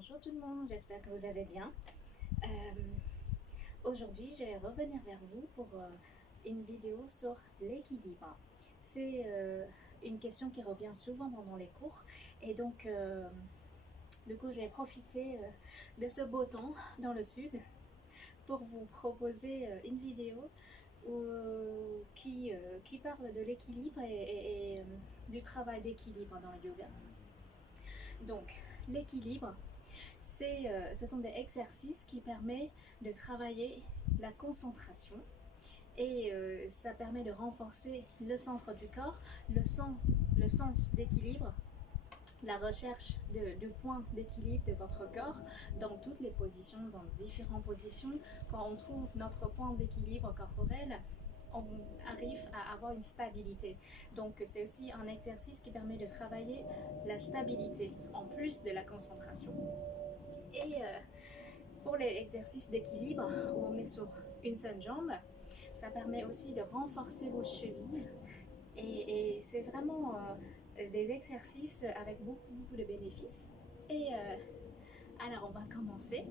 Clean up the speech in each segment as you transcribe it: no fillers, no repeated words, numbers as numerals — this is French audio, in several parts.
Bonjour tout le monde, j'espère que vous allez bien. Aujourd'hui, je vais revenir vers vous pour une vidéo sur l'équilibre. C'est une question qui revient souvent pendant les cours et donc du coup, je vais profiter de ce beau temps dans le sud pour vous proposer une vidéo qui parle de l'équilibre et du travail d'équilibre dans le yoga. Donc, l'équilibre, ce sont des exercices qui permettent de travailler la concentration et ça permet de renforcer le centre du corps, le sens d'équilibre, la recherche du point d'équilibre de votre corps dans toutes les positions, dans différentes positions. Quand on trouve notre point d'équilibre corporel, on arrive à avoir une stabilité. Donc c'est aussi un exercice qui permet de travailler la stabilité en plus de la concentration. Et pour les exercices d'équilibre où on est sur une seule jambe, ça permet aussi de renforcer vos chevilles et c'est vraiment des exercices avec beaucoup de bénéfices. Et alors on va commencer.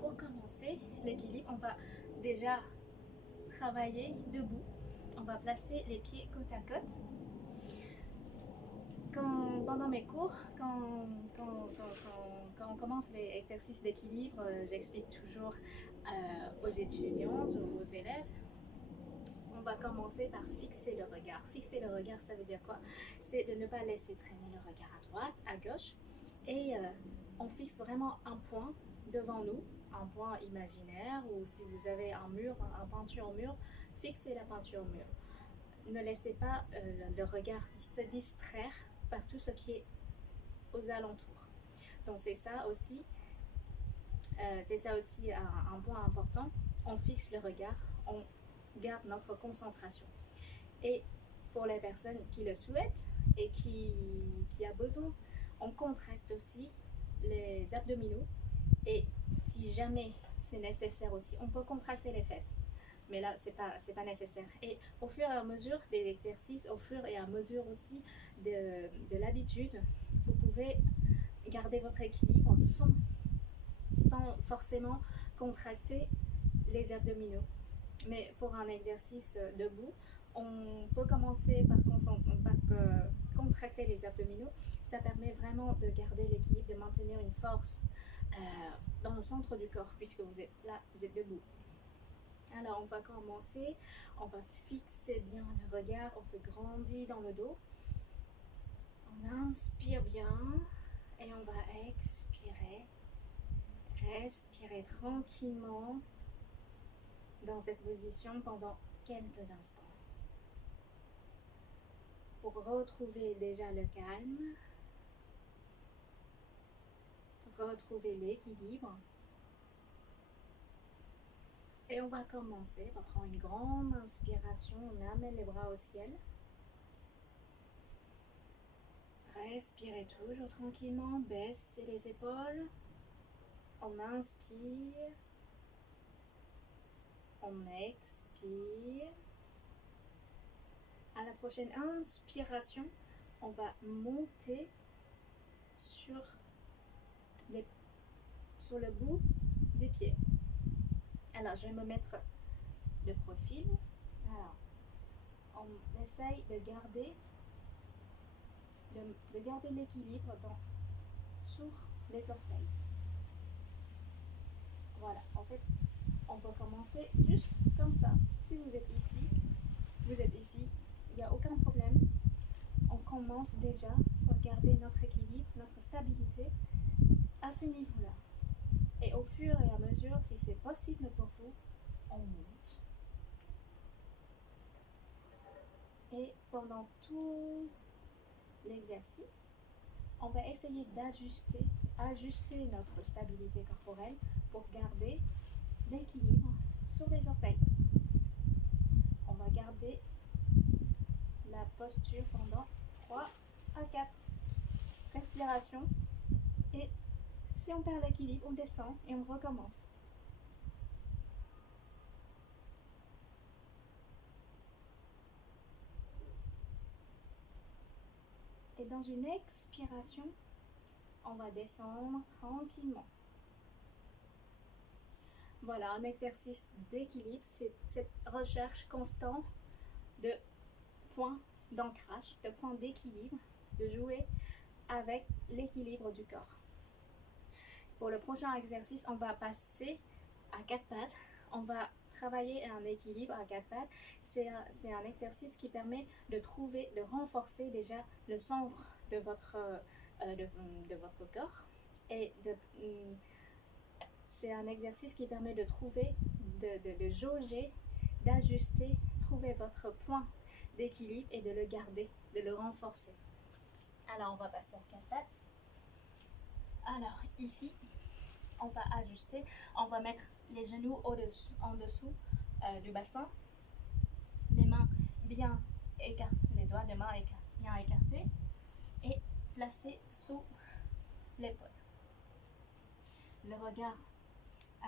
Pour commencer l'équilibre, on va déjà travailler debout. On va placer les pieds côte à côte. Pendant mes cours, quand on commence les exercices d'équilibre, j'explique toujours aux étudiantes ou aux élèves, on va commencer par fixer le regard. Fixer le regard, ça veut dire quoi? C'est de ne pas laisser traîner le regard à droite, à gauche, et on fixe vraiment un point devant nous, un point imaginaire, ou si vous avez un mur, une peinture au mur, fixez la peinture au mur. Ne laissez pas le regard se distraire par tout ce qui est aux alentours. Donc c'est ça aussi un point important. On fixe le regard, on garde notre concentration. Et pour les personnes qui le souhaitent et qui a besoin, on contracte aussi les abdominaux. Et si jamais c'est nécessaire aussi, on peut contracter les fesses. Mais là, c'est pas nécessaire. Et au fur et à mesure des exercices, au fur et à mesure aussi de l'habitude, vous pouvez garder votre équilibre sans forcément contracter les abdominaux. Mais pour un exercice debout, on peut commencer par contracter les abdominaux. Ça permet vraiment de garder l'équilibre, de maintenir une force dans le centre du corps, puisque vous êtes là, vous êtes debout. Alors on va commencer, on va fixer bien le regard, on se grandit dans le dos. On inspire bien et on va expirer. Respirez tranquillement dans cette position pendant quelques instants. Pour retrouver déjà le calme, retrouver l'équilibre. Et on va commencer, on va prendre une grande inspiration, on amène les bras au ciel. Respirez toujours tranquillement, baissez les épaules. On inspire, on expire. À la prochaine inspiration, on va monter sur le bout des pieds. Alors, je vais me mettre de profil. Alors, on essaye de garder l'équilibre sur les orteils. Voilà, en fait, on peut commencer juste comme ça. Si vous êtes ici, il n'y a aucun problème. On commence déjà pour garder notre équilibre, notre stabilité à ce niveau-là. Et au fur et à mesure, si c'est possible pour vous, on monte. Et pendant tout l'exercice, on va essayer d'ajuster notre stabilité corporelle pour garder l'équilibre sur les orteils. On va garder la posture pendant 3 à 4 respirations. Et si on perd l'équilibre, on descend et on recommence. Et dans une expiration, on va descendre tranquillement. Voilà, un exercice d'équilibre, c'est cette recherche constante de points d'ancrage, de points d'équilibre, de jouer avec l'équilibre du corps. Pour le prochain exercice, on va passer à quatre pattes. On va travailler un équilibre à quatre pattes. C'est un exercice qui permet de trouver, de renforcer déjà le centre de votre corps. Et c'est un exercice qui permet de trouver, de jauger, d'ajuster, trouver votre point d'équilibre et de le garder, de le renforcer. Alors, on va passer à quatre pattes. Alors, ici, on va ajuster, on va mettre les genoux en dessous du bassin, les mains bien écartées, les doigts de main bien écartés et placés sous l'épaule. Le regard.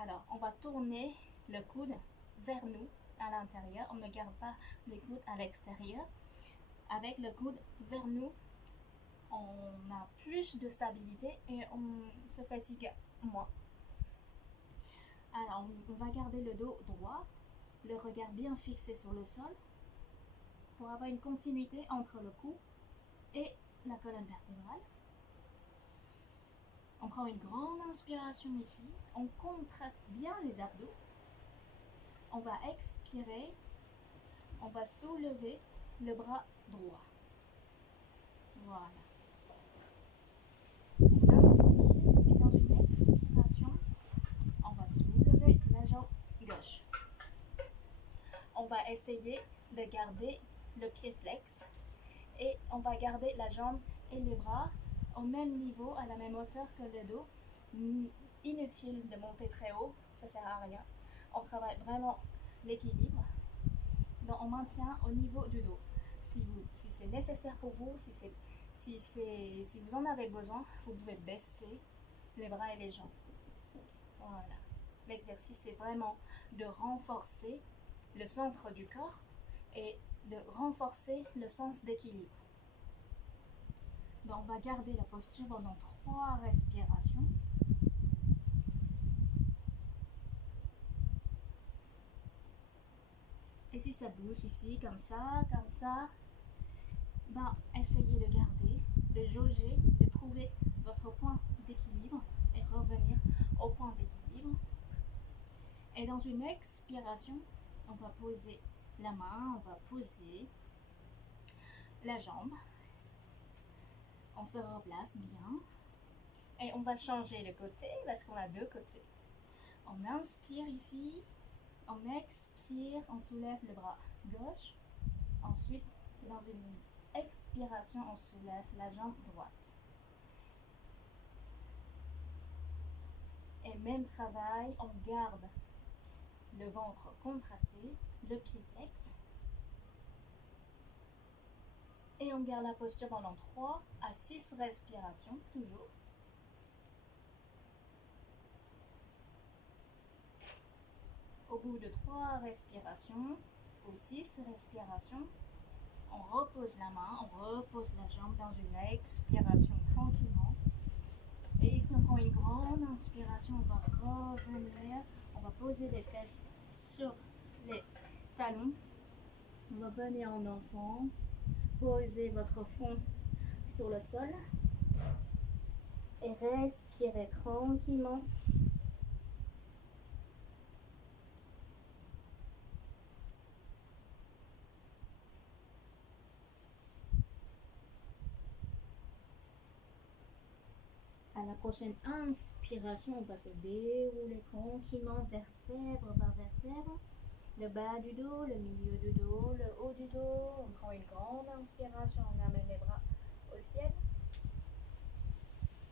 Alors, on va tourner le coude vers nous à l'intérieur. On ne garde pas les coudes à l'extérieur. Avec le coude vers nous, on a plus de stabilité et on se fatigue moins. Alors, on va garder le dos droit, le regard bien fixé sur le sol pour avoir une continuité entre le cou et la colonne vertébrale. On prend une grande inspiration ici, on contracte bien les abdos. On va expirer, on va soulever le bras droit. Voilà. On inspire et dans une expiration, on va soulever la jambe gauche. On va essayer de garder le pied flex et on va garder la jambe et les bras au même niveau, à la même hauteur que le dos. Inutile de monter très haut, ça sert à rien. On travaille vraiment l'équilibre. Donc on maintient au niveau du dos. Si c'est nécessaire pour vous, si vous en avez besoin, vous pouvez baisser les bras et les jambes. Voilà. L'exercice, c'est vraiment de renforcer le centre du corps et de renforcer le sens d'équilibre. Donc on va garder la posture pendant 3 respirations. Et si ça bouge ici, comme ça, ben, essayez de garder, de jauger, de trouver votre point d'équilibre et revenir au point d'équilibre. Et dans une expiration, on va poser la main, on va poser la jambe. On se replace bien. Et on va changer le côté parce qu'on a 2 côtés. On inspire ici. On expire, on soulève le bras gauche. Ensuite, dans une expiration, on soulève la jambe droite. Et même travail, on garde le ventre contracté, le pied flex. Et on garde la posture pendant 3 à 6 respirations, toujours. Au bout de 3 respirations ou 6 respirations, on repose la main, on repose la jambe dans une expiration tranquillement. Et ici, on prend une grande inspiration, on va revenir, on va poser les fesses sur les talons. On va venir en enfant, posez votre front sur le sol et respirez tranquillement. À la prochaine inspiration, on va se dérouler tranquillement, vertèbre par vertèbre. Le bas du dos, le milieu du dos, le haut du dos. On prend une grande inspiration, on amène les bras au ciel.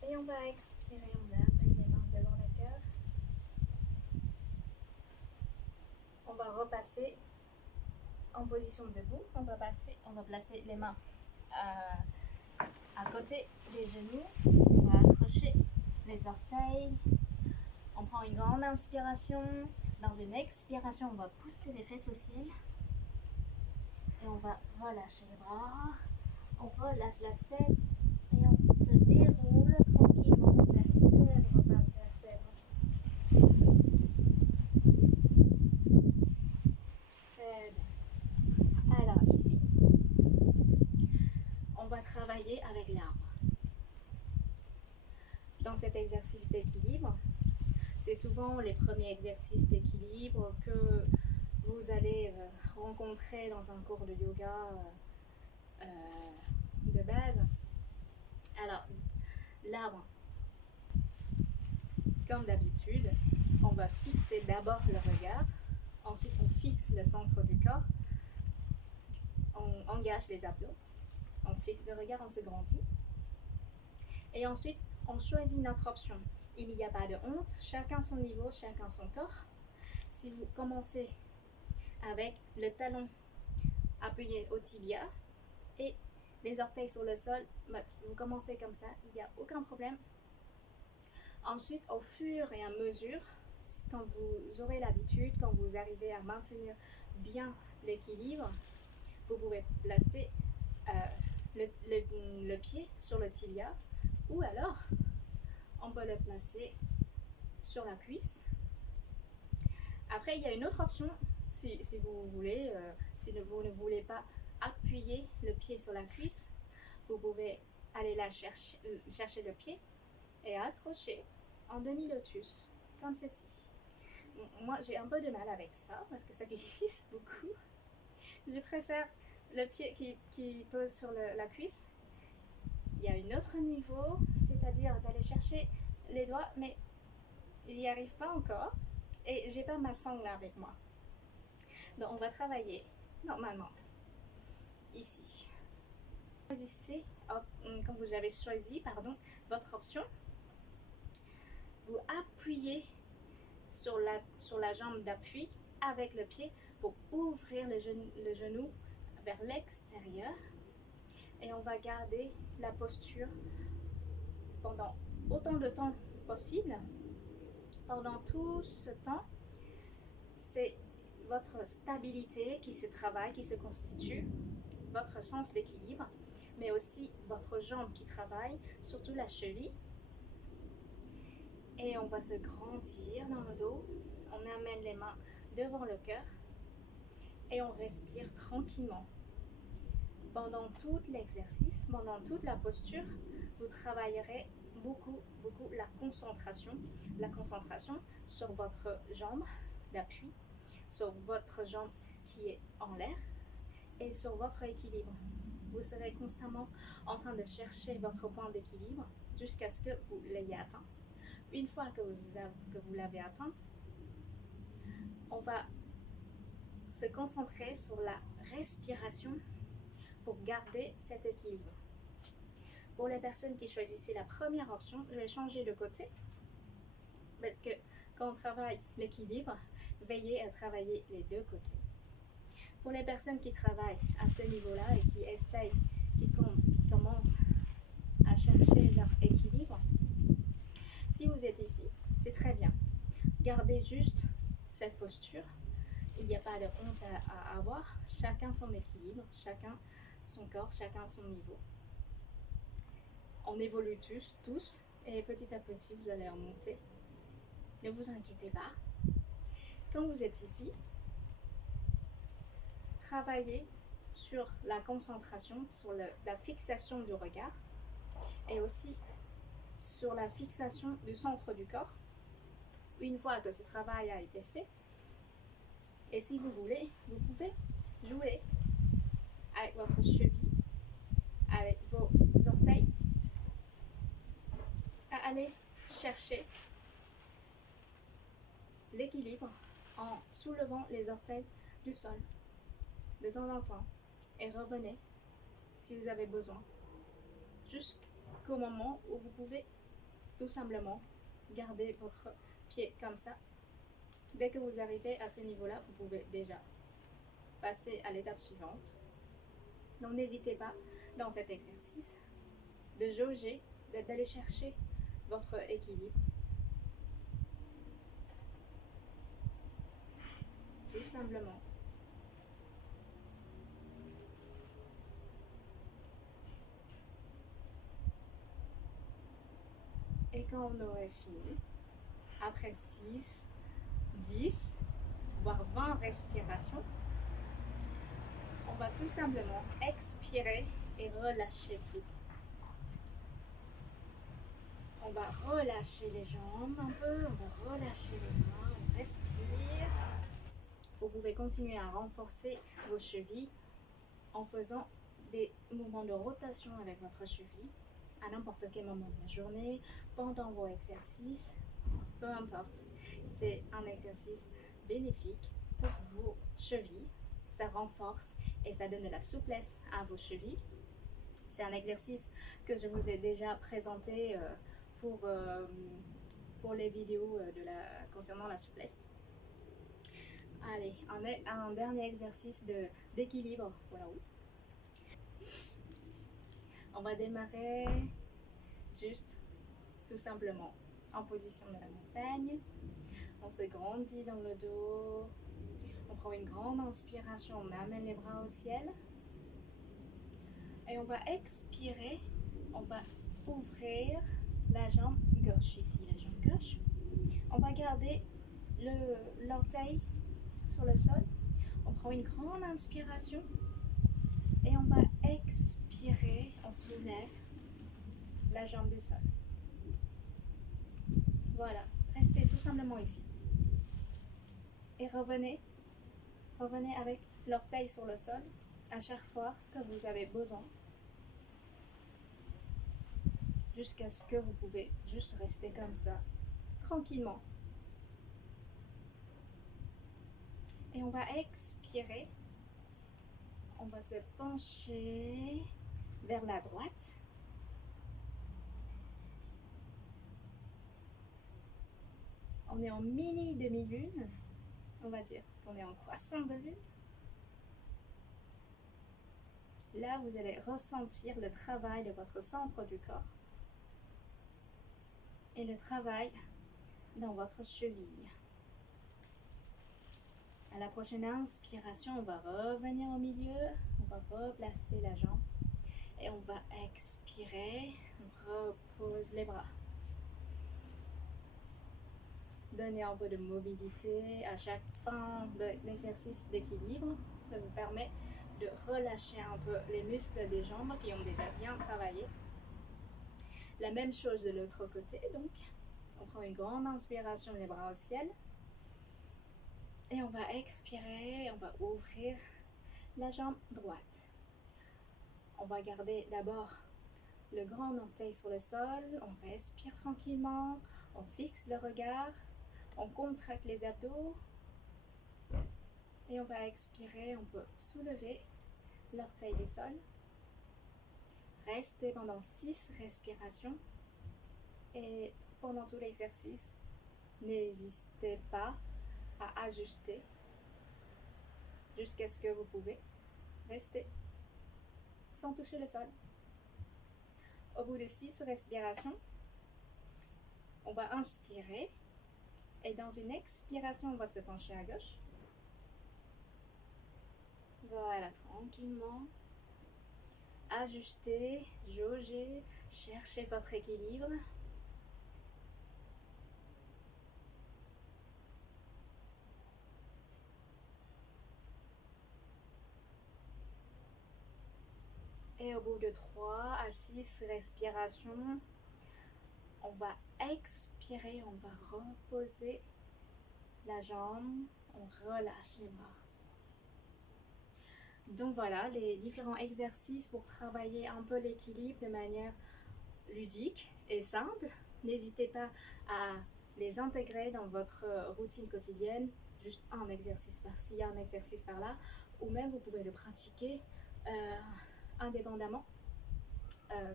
Et on va expirer, on amène les mains devant le cœur. On va repasser en position debout. On va placer les mains à côté des genoux. On va accrocher les orteils. On prend une grande inspiration. Dans une expiration, on va pousser les fesses au ciel. Et on va relâcher les bras. On relâche la tête. Et on se déroule tranquillement. dans cet exercice d'équilibre. C'est souvent les premiers exercices d'équilibre que vous allez rencontrer dans un cours de yoga de base. Alors, l'arbre, comme d'habitude, on va fixer d'abord le regard, ensuite on fixe le centre du corps, on engage les abdos, on fixe le regard, on se grandit, et ensuite on choisit notre option. Il n'y a pas de honte, chacun son niveau, chacun son corps. Si vous commencez avec le talon appuyé au tibia et les orteils sur le sol, vous commencez comme ça, il n'y a aucun problème. Ensuite, au fur et à mesure, quand vous aurez l'habitude, quand vous arrivez à maintenir bien l'équilibre, vous pouvez placer le pied sur le tibia, ou alors on peut le placer sur la cuisse. Après, il y a une autre option, si vous voulez, si vous ne voulez pas appuyer le pied sur la cuisse, vous pouvez aller là chercher le pied et accrocher en demi-lotus, comme ceci. Moi, j'ai un peu de mal avec ça, parce que ça glisse beaucoup. Je préfère le pied qui pose sur la cuisse. Il y a un autre niveau, c'est-à-dire d'aller chercher les doigts, mais il n'y arrive pas encore. Et j'ai pas ma sangle avec moi. Donc on va travailler normalement ici. Choisissez, quand vous avez choisi votre option, vous appuyez sur la jambe d'appui avec le pied pour ouvrir le genou vers l'extérieur. Et on va garder la posture pendant autant de temps possible. Pendant tout ce temps, c'est votre stabilité qui se travaille, qui se constitue, votre sens d'équilibre, mais aussi votre jambe qui travaille, surtout la cheville. Et on va se grandir dans le dos, on amène les mains devant le cœur et on respire tranquillement. Pendant tout l'exercice, pendant toute la posture, vous travaillerez beaucoup la concentration sur votre jambe d'appui, sur votre jambe qui est en l'air et sur votre équilibre. Vous serez constamment en train de chercher votre point d'équilibre jusqu'à ce que vous l'ayez atteint. Une fois que vous l'avez atteinte, on va se concentrer sur la respiration pour garder cet équilibre. Pour les personnes qui choisissaient la première option, je vais changer de côté. Parce que quand on travaille l'équilibre, veillez à travailler les deux côtés. Pour les personnes qui travaillent à ce niveau-là et qui commencent à chercher leur équilibre, si vous êtes ici, c'est très bien. Gardez juste cette posture. Il n'y a pas de honte à avoir. Chacun son équilibre, chacun son corps, chacun son niveau. On évolue tous et petit à petit, vous allez en monter. Ne vous inquiétez pas. Quand vous êtes ici, travaillez sur la concentration, sur la fixation du regard et aussi sur la fixation du centre du corps. Une fois que ce travail a été fait, et si vous voulez, vous pouvez jouer avec votre cheville, avec vos orteils, à aller chercher l'équilibre en soulevant les orteils du sol de temps en temps et revenez si vous avez besoin jusqu'au moment où vous pouvez tout simplement garder votre pied comme ça. Dès que vous arrivez à ce niveau-là, vous pouvez déjà passer à l'étape suivante. Donc n'hésitez pas dans cet exercice de jauger, d'aller chercher votre équilibre. Tout simplement. Et quand on aurait fini, après 6, 10, voire 20 respirations, on va tout simplement expirer et relâcher tout. On va relâcher les jambes un peu, on va relâcher les mains, on respire. Vous pouvez continuer à renforcer vos chevilles en faisant des mouvements de rotation avec votre cheville à n'importe quel moment de la journée, pendant vos exercices, peu importe. C'est un exercice bénéfique pour vos chevilles. Ça renforce et ça donne de la souplesse à vos chevilles. C'est un exercice que je vous ai déjà présenté pour les vidéos concernant la souplesse. Allez, un dernier exercice d'équilibre pour la route. On va démarrer juste, tout simplement, en position de la montagne. On se grandit dans le dos. On prend une grande inspiration, on amène les bras au ciel. Et on va expirer, on va ouvrir la jambe gauche, ici la jambe gauche. On va garder l'orteil sur le sol. On prend une grande inspiration et on va expirer, on soulève la jambe du sol. Voilà, restez tout simplement ici. Et revenez avec l'orteil sur le sol à chaque fois que vous avez besoin, jusqu'à ce que vous pouvez juste rester comme ça, tranquillement. Et on va expirer. On va se pencher vers la droite. On est en mini demi-lune. On va dire qu'on est en croissant de lune. Là, vous allez ressentir le travail de votre centre du corps et le travail dans votre cheville. À la prochaine inspiration, on va revenir au milieu, on va replacer la jambe et on va expirer, on repose les bras. Donnez un peu de mobilité à chaque fin d'exercice d'équilibre. Ça vous permet de relâcher un peu les muscles des jambes qui ont déjà bien travaillé. La même chose de l'autre côté, donc. On prend une grande inspiration, les bras au ciel. Et on va expirer, on va ouvrir la jambe droite. On va garder d'abord le grand orteil sur le sol. On respire tranquillement, on fixe le regard. On contracte les abdos et on va expirer, on peut soulever l'orteil du sol. Restez pendant 6 respirations et pendant tout l'exercice, n'hésitez pas à ajuster jusqu'à ce que vous pouvez rester sans toucher le sol. Au bout de 6 respirations, on va inspirer. Et dans une expiration, on va se pencher à gauche. Voilà, tranquillement. Ajustez, jaugez, cherchez votre équilibre. Et au bout de 3 à 6 respirations, on va expirer, on va reposer la jambe, on relâche les bras. Donc voilà, les différents exercices pour travailler un peu l'équilibre de manière ludique et simple. N'hésitez pas à les intégrer dans votre routine quotidienne, juste un exercice par-ci, un exercice par-là, ou même vous pouvez le pratiquer indépendamment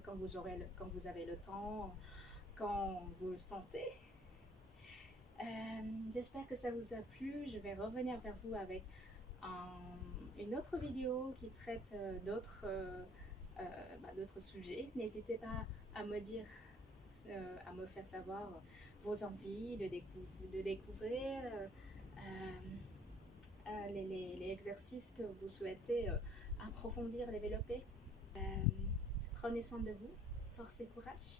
quand vous avez le temps, quand vous le sentez. J'espère que ça vous a plu. Je vais revenir vers vous avec une autre vidéo qui traite d'autres sujets. N'hésitez pas à me dire, à me faire savoir vos envies de découvrir les exercices que vous souhaitez approfondir, développer. Prenez soin de vous, force et courage.